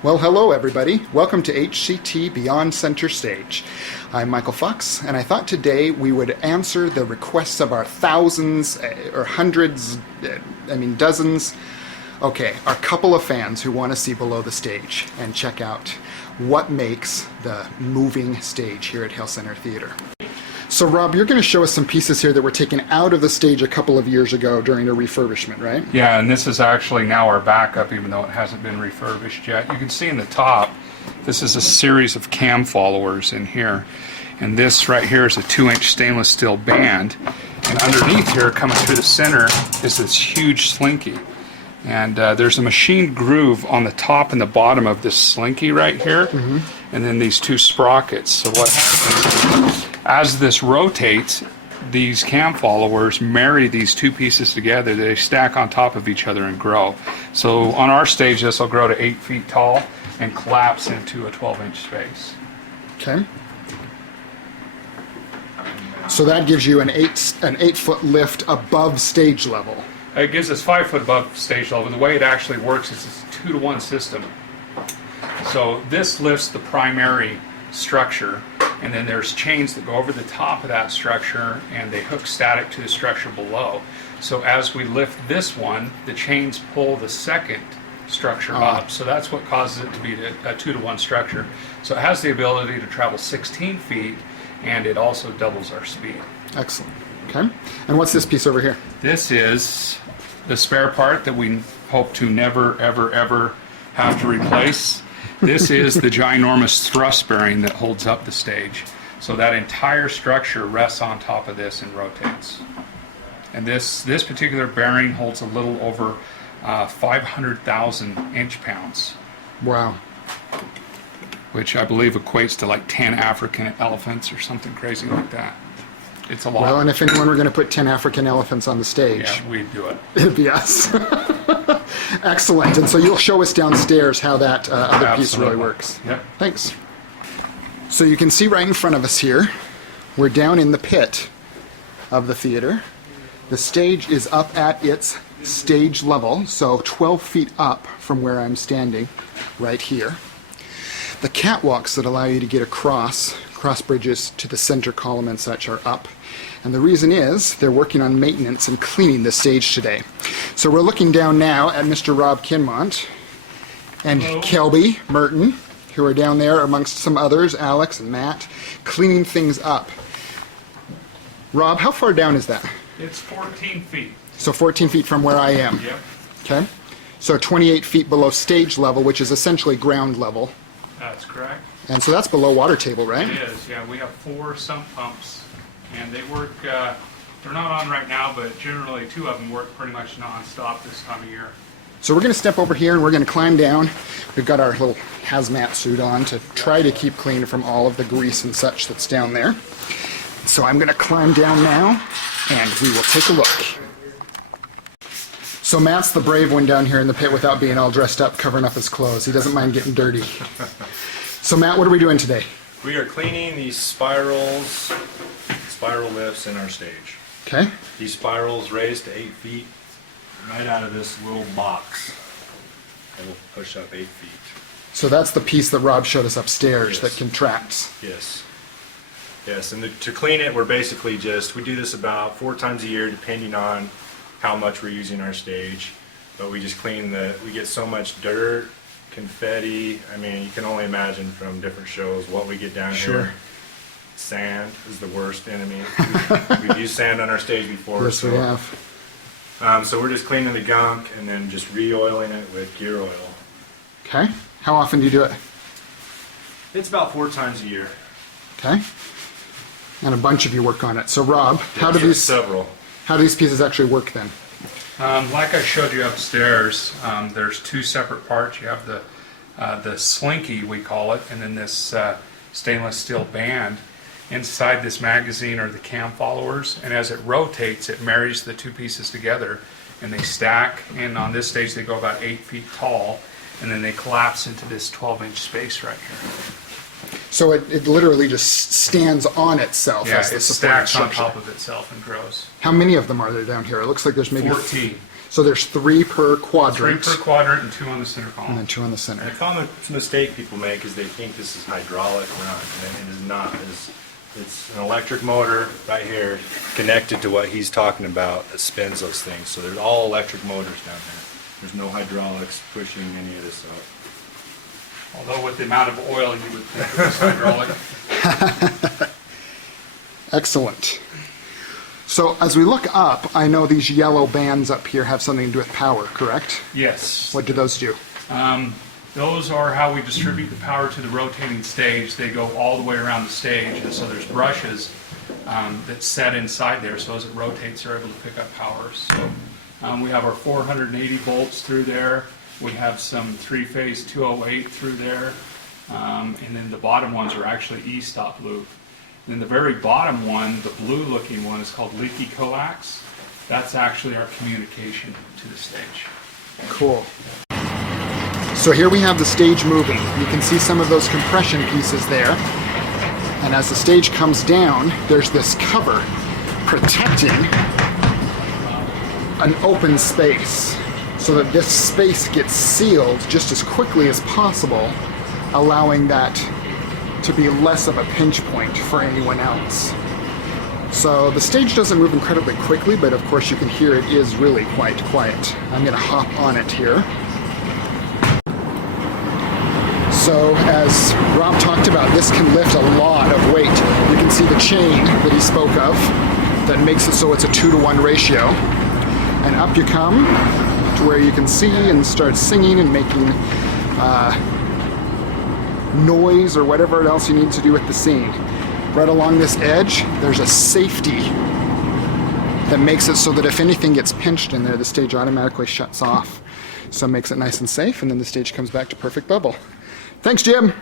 Well, hello everybody. Welcome to HCT Beyond Center Stage. I'm Michael Fox, and I thought today we would answer the requests of our thousands or hundreds, dozens, our couple of fans who want to see below the stage and check out what makes the moving stage here at Hale Center Theater. So Rob, you're going to show us some pieces here that were taken out of the stage a couple of years ago during a refurbishment, right? Yeah, and this is actually now our backup, even though it hasn't been refurbished yet. You can see in the top, this is a series of cam followers in here. And this right here is a 2-inch stainless steel band. And underneath here, coming through the center, is this huge slinky. And there's a machined groove on the top and the bottom of this slinky right here. And then these two sprockets. So what happens, as this rotates, these cam followers marry these two pieces together. They stack on top of each other and grow. So on our stage, this will grow to 8 feet tall and collapse into a 12-inch space. Okay. So that gives you an 8-foot lift above stage level. It gives us 5 foot above stage level. And the way it actually works is it's a 2-to-1 system. So this lifts the primary structure, and then there's chains that go over the top of that structure and they hook static to the structure below. So as we lift this one, the chains pull the second structure up. So that's what causes it to be a 2-to-1 structure. So it has the ability to travel 16 feet, and it also doubles our speed. Excellent. Okay. And what's this piece over here? This is the spare part that we hope to never, ever, ever have to replace. This is the ginormous thrust bearing that holds up the stage. So that entire structure rests on top of this and rotates. And this particular bearing holds a little over 500,000 inch-pounds. Wow. Which I believe equates to like 10 African elephants or something crazy like that. It's a lot. Well, and if anyone were going to put 10 African elephants on the stage, yeah, we'd do it. It'd be us. Excellent. And so you'll show us downstairs how that other piece really works. Yep. Thanks. So you can see right in front of us here, we're down in the pit of the theater. The stage is up at its stage level, so 12 feet up from where I'm standing right here. The catwalks that allow you to get across, cross bridges to the center column and such, are up. And the reason is they're working on maintenance and cleaning the stage today. So we're looking down now at Mr. Rob Kinmont and Kelby Merton, who are down there amongst some others, Alex and Matt, cleaning things up. Rob, how far down is that? It's 14 feet. So 14 feet from where I am. Yep. Okay. So 28 feet below stage level, which is essentially ground level. That's correct. And so that's below water table, right? It is, yeah. We have 4 sump pumps, and they work, they're not on right now, but generally 2 of them work pretty much non-stop this time of year. So we're going to step over here and we're going to climb down. We've got our little hazmat suit on to try to keep clean from all of the grease and such that's down there. So I'm going to climb down now, and we will take a look. So Matt's the brave one down here in the pit without being all dressed up, covering up his clothes. He doesn't mind getting dirty. So Matt, what are we doing today? We are cleaning these spiral lifts in our stage. Okay. These spirals raise to 8 feet right out of this little box. It will push up 8 feet. So that's the piece that Rob showed us upstairs. Yes. That contracts. Yes. Yes, and to clean it, we're basically we do this about 4 times a year, depending on how much we're using our stage. But we just clean we get so much dirt, confetti. I mean, you can only imagine from different shows what we get down here. Sand is the worst enemy. We've used sand on our stage before. Yes, we have. So we're just cleaning the gunk and then just re-oiling it with gear oil. Okay. How often do you do it? It's about 4 times a year. Okay. And a bunch of you work on it. So Rob, how do these pieces actually work then? Like I showed you upstairs, there's 2 separate parts. You have the slinky, we call it, and then this stainless steel band. Inside this magazine are the cam followers, and as it rotates, it marries the 2 pieces together, and they stack. And on this stage, they go about 8 feet tall, and then they collapse into this 12-inch space right here. So it literally just stands on itself. Yeah, as the it supporting stacks on structure. top of itself and grows. How many of them are there down here? It looks like there's maybe 14. So there's 3 per 3 quadrant, per quadrant and 2 on the center and column. then 2 on the And center. a common mistake people make is they think this is hydraulic run, and it is not. It's an electric motor right here connected to what he's talking about that spins those things. So there's all electric motors down here. There's no hydraulics pushing any of this up. Although with the amount of oil, you would think it was hydraulic. Excellent. So as we look up, I know these yellow bands up here have something to do with power, correct? Yes. What do those do? Those are how we distribute the power to the rotating stage. They go all the way around the stage, and so there's brushes that set inside there, so as it rotates, they're able to pick up power. So we have our 480 volts through there. We have some 3-phase 208 through there, and then the bottom ones are actually e-stop loop. And then the very bottom one, the blue-looking one, is called leaky coax. That's actually our communication to the stage. Cool. So here we have the stage moving. You can see some of those compression pieces there. And as the stage comes down, there's this cover protecting an open space so that this space gets sealed just as quickly as possible, allowing that to be less of a pinch point for anyone else. So the stage doesn't move incredibly quickly, but of course you can hear it is really quite quiet. I'm going to hop on it here. So as Rob talked about, this can lift a lot of weight. You can see the chain that he spoke of that makes it so it's a 2-to-1 ratio. And up you come to where you can see and start singing and making noise or whatever else you need to do with the scene. Right along this edge, there's a safety that makes it so that if anything gets pinched in there, the stage automatically shuts off. So it makes it nice and safe, and then the stage comes back to perfect level. Thanks, Jim.